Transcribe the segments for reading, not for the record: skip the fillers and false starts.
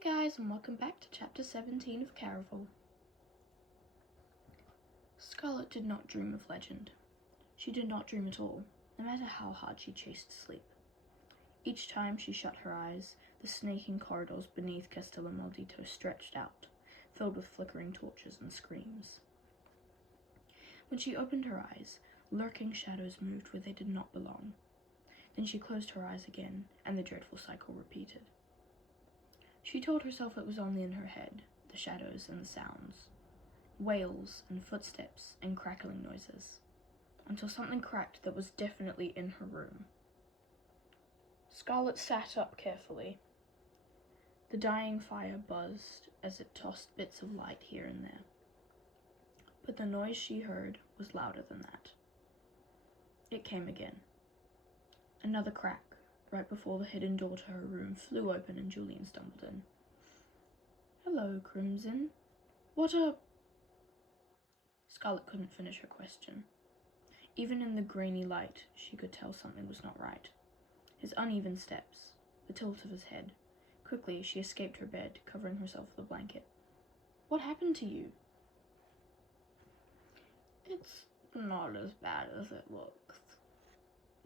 Hey guys, and welcome back to chapter 17 of Caraval. Scarlet did not dream of legend. She did not dream at all, no matter how hard she chased sleep. Each time she shut her eyes, the snaking corridors beneath Castello Maldito stretched out, filled with flickering torches and screams. When she opened her eyes, lurking shadows moved where they did not belong. Then she closed her eyes again, and the dreadful cycle repeated. She told herself it was only in her head, the shadows and the sounds, wails and footsteps and crackling noises, until something cracked that was definitely in her room. Scarlet sat up carefully. The dying fire buzzed as it tossed bits of light here and there, but the noise she heard was louder than that. It came again. Another crack. Right before the hidden door to her room flew open and Julian stumbled in. "Hello, Crimson. What a—" Scarlet couldn't finish her question. Even in the grainy light, she could tell something was not right. His uneven steps, the tilt of his head. Quickly, she escaped her bed, covering herself with a blanket. "What happened to you?" "It's not as bad as it looks."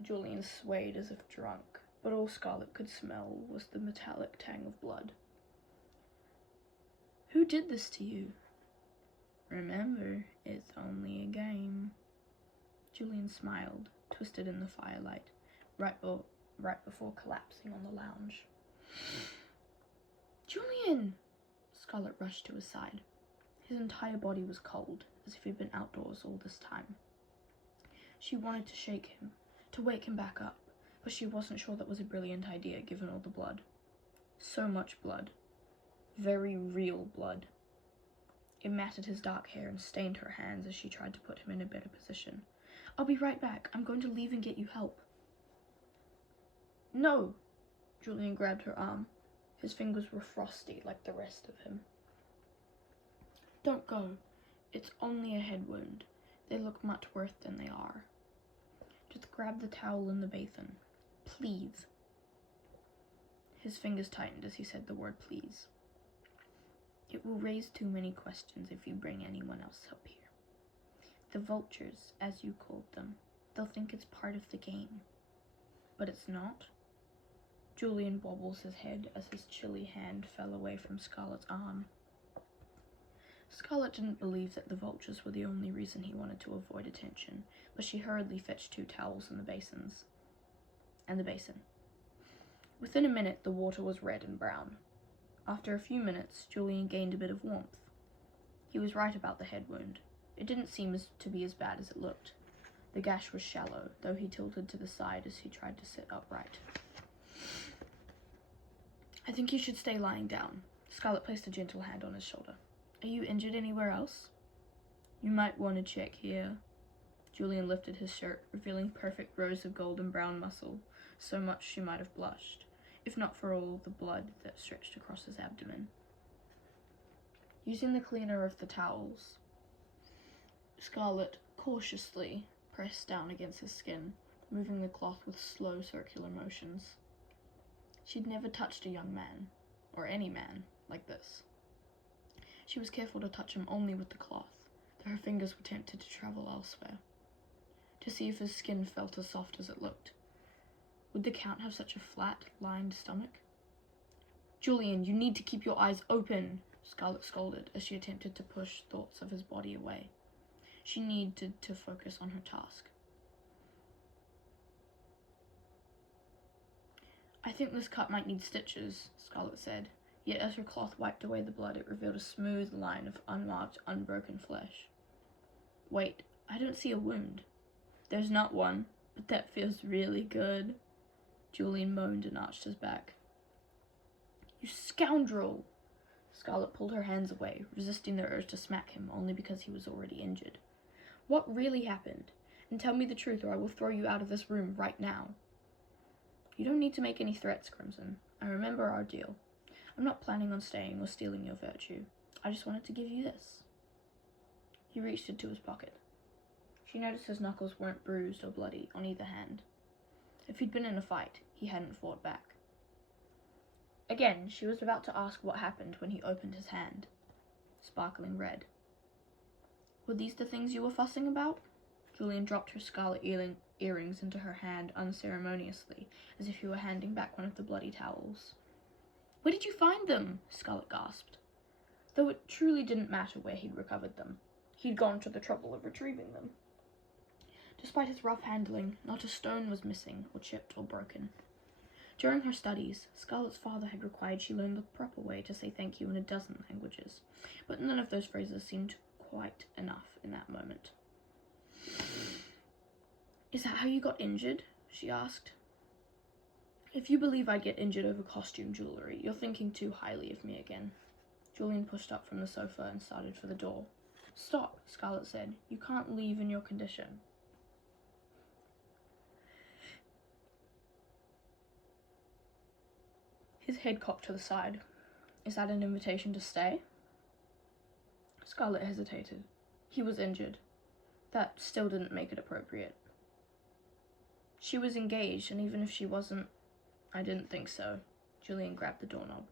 Julian swayed as if drunk, but all Scarlet could smell was the metallic tang of blood. "Who did this to you?" "Remember, it's only a game." Julian smiled, twisted in the firelight, right before collapsing on the lounge. "Julian!" Scarlet rushed to his side. His entire body was cold, as if he'd been outdoors all this time. She wanted to shake him, to wake him back up, but she wasn't sure that was a brilliant idea given all the blood. So much blood. Very real blood. It matted his dark hair and stained her hands as she tried to put him in a better position. "I'll be right back. I'm going to leave and get you help." "No!" Julian grabbed her arm. His fingers were frosty like the rest of him. "Don't go. It's only a head wound. They look much worse than they are. Just grab the towel in the basin. Please." His fingers tightened as he said the word please. "It will raise too many questions if you bring anyone else up here. The vultures, as you called them, they'll think it's part of the game. But it's not." Julian wobbles his head as his chilly hand fell away from Scarlet's arm. Scarlet didn't believe that the vultures were the only reason he wanted to avoid attention, but she hurriedly fetched 2 towels and the basin. Within a minute, the water was red and brown. After a few minutes, Julian gained a bit of warmth. He was right about the head wound. It didn't seem to be as bad as it looked. The gash was shallow, though he tilted to the side as he tried to sit upright. "I think you should stay lying down." Scarlet placed a gentle hand on his shoulder. "Are you injured anywhere else?" "You might want to check here." Julian lifted his shirt, revealing perfect rows of golden brown muscle, so much she might have blushed, if not for all the blood that stretched across his abdomen. Using the cleaner of the towels, Scarlet cautiously pressed down against his skin, moving the cloth with slow circular motions. She'd never touched a young man, or any man, like this. She was careful to touch him only with the cloth, though her fingers were tempted to travel elsewhere, to see if his skin felt as soft as it looked. Would the Count have such a flat, lined stomach? "Julian, you need to keep your eyes open," Scarlet scolded as she attempted to push thoughts of his body away. She needed to focus on her task. "I think this cut might need stitches," Scarlet said, yet as her cloth wiped away the blood, it revealed a smooth line of unmarked, unbroken flesh. "Wait, I don't see a wound." "There's not one, but that feels really good." Julian moaned and arched his back. "You scoundrel!" Scarlet pulled her hands away, resisting the urge to smack him only because he was already injured. "What really happened? And tell me the truth or I will throw you out of this room right now." "You don't need to make any threats, Crimson. I remember our deal. I'm not planning on staying or stealing your virtue. I just wanted to give you this." He reached into his pocket. She noticed his knuckles weren't bruised or bloody on either hand. If he'd been in a fight, he hadn't fought back. Again, she was about to ask what happened when he opened his hand, sparkling red. Were these the things you were fussing about? Julian dropped her scarlet earrings into her hand unceremoniously, as if he were handing back one of the bloody towels. Where did you find them? Scarlet gasped. Though it truly didn't matter where he'd recovered them. He'd gone to the trouble of retrieving them. Despite his rough handling, not a stone was missing, or chipped, or broken. During her studies, Scarlet's father had required she learn the proper way to say thank you in a dozen languages, but none of those phrases seemed quite enough in that moment. Is that how you got injured? She asked. If you believe I'd get injured over costume jewelry, you're thinking too highly of me again. Julian pushed up from the sofa and started for the door. Stop, Scarlet said. You can't leave in your condition. His head cocked to the side. Is that an invitation to stay? Scarlet hesitated. He was injured. That still didn't make it appropriate. She was engaged, and even if she wasn't, I didn't think so. Julian grabbed the doorknob.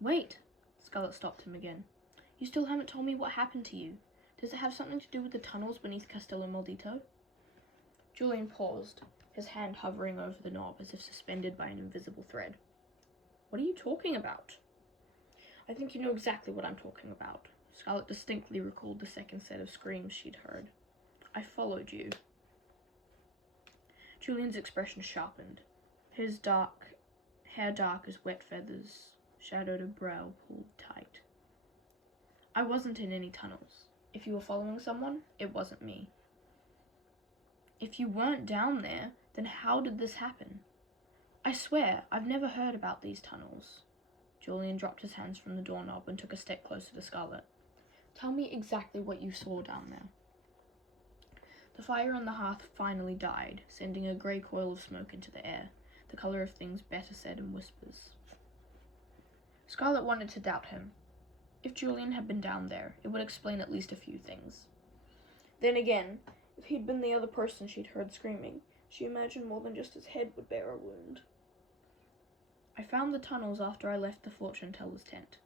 Wait! Scarlet stopped him again. You still haven't told me what happened to you. Does it have something to do with the tunnels beneath Castello Maldito? Julian paused, his hand hovering over the knob as if suspended by an invisible thread. What are you talking about? I think you know exactly what I'm talking about. Scarlet distinctly recalled the second set of screams she'd heard. I followed you. Julian's expression sharpened. His hair dark as wet feathers shadowed a brow pulled tight. I wasn't in any tunnels. If you were following someone, it wasn't me. If you weren't down there, then how did this happen? I swear, I've never heard about these tunnels. Julian dropped his hands from the doorknob and took a step closer to Scarlet. Tell me exactly what you saw down there. The fire on the hearth finally died, sending a grey coil of smoke into the air, the colour of things better said in whispers. Scarlet wanted to doubt him. If Julian had been down there, it would explain at least a few things. Then again, if he'd been the other person she'd heard screaming, she imagined more than just his head would bear a wound. I found the tunnels after I left the fortune-teller's tent.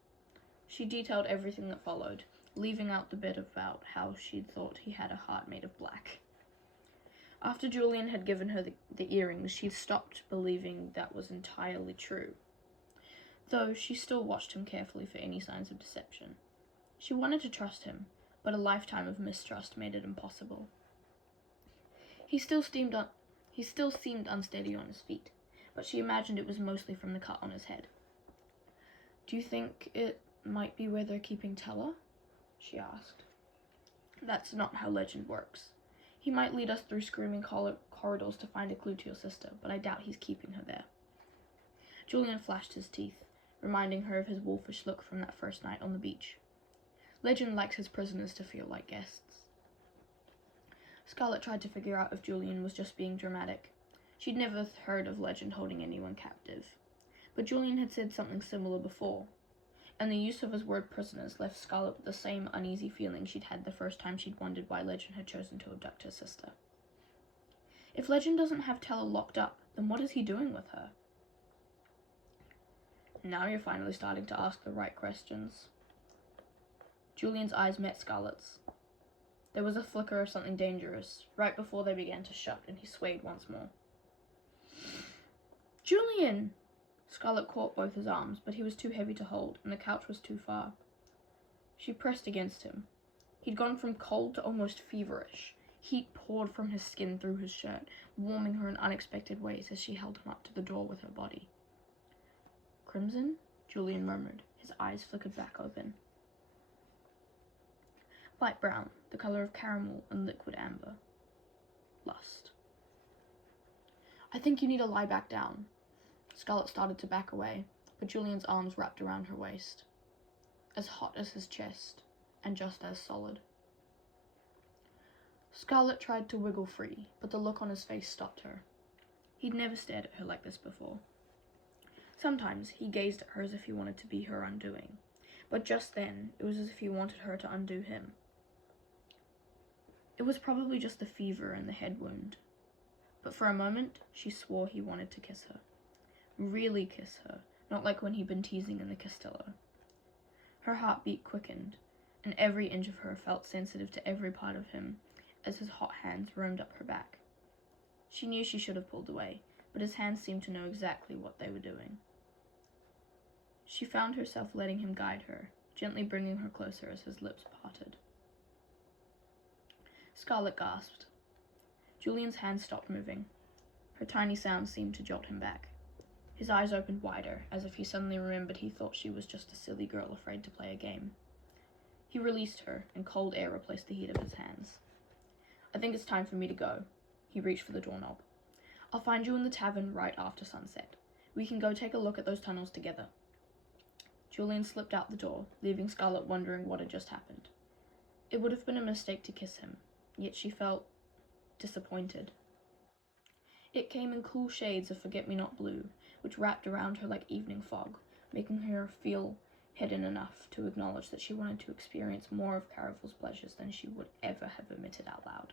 She detailed everything that followed, leaving out the bit about how she'd thought he had a heart made of black. After Julian had given her the earrings, she'd stopped believing that was entirely true, though she still watched him carefully for any signs of deception. She wanted to trust him, but a lifetime of mistrust made it impossible. He still seemed unsteady on his feet, but she imagined it was mostly from the cut on his head. Do you think it might be where they're keeping Tella? She asked. That's not how legend works. He might lead us through screaming corridors to find a clue to your sister, but I doubt he's keeping her there. Julian flashed his teeth, reminding her of his wolfish look from that first night on the beach. Legend likes his prisoners to feel like guests. Scarlet tried to figure out if Julian was just being dramatic. She'd never heard of Legend holding anyone captive, but Julian had said something similar before, and the use of his word prisoners left Scarlet with the same uneasy feeling she'd had the first time she'd wondered why Legend had chosen to abduct her sister. If Legend doesn't have Tella locked up, then what is he doing with her? Now you're finally starting to ask the right questions. Julian's eyes met Scarlet's. There was a flicker of something dangerous, right before they began to shut, and he swayed once more. Julian! Scarlet caught both his arms, but he was too heavy to hold, and the couch was too far. She pressed against him. He'd gone from cold to almost feverish. Heat poured from his skin through his shirt, warming her in unexpected ways as she held him up to the door with her body. Crimson? Julian murmured. His eyes flickered back open. Light brown, the color of caramel and liquid amber. Lust. I think you need to lie back down. Scarlet started to back away, but Julian's arms wrapped around her waist. As hot as his chest, and just as solid. Scarlet tried to wiggle free, but the look on his face stopped her. He'd never stared at her like this before. Sometimes he gazed at her as if he wanted to be her undoing, but just then it was as if he wanted her to undo him. It was probably just the fever and the head wound, but for a moment she swore he wanted to kiss her. Really kiss her, not like when he'd been teasing in the Castillo. Her heartbeat quickened, and every inch of her felt sensitive to every part of him as his hot hands roamed up her back. She knew she should have pulled away, but his hands seemed to know exactly what they were doing. She found herself letting him guide her, gently bringing her closer as his lips parted. Scarlet gasped. Julian's hands stopped moving. Her tiny sound seemed to jolt him back. His eyes opened wider, as if he suddenly remembered he thought she was just a silly girl afraid to play a game. He released her, and cold air replaced the heat of his hands. I think it's time for me to go. He reached for the doorknob. I'll find you in the tavern right after sunset. We can go take a look at those tunnels together. Julian slipped out the door, leaving Scarlet wondering what had just happened. It would have been a mistake to kiss him, yet she felt disappointed. It came in cool shades of forget-me-not blue, which wrapped around her like evening fog, making her feel hidden enough to acknowledge that she wanted to experience more of Caraval's pleasures than she would ever have admitted out loud.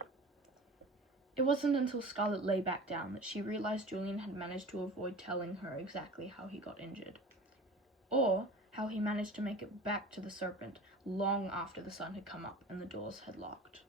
It wasn't until Scarlet lay back down that she realized Julian had managed to avoid telling her exactly how he got injured, or how he managed to make it back to the Serpent long after the sun had come up and the doors had locked.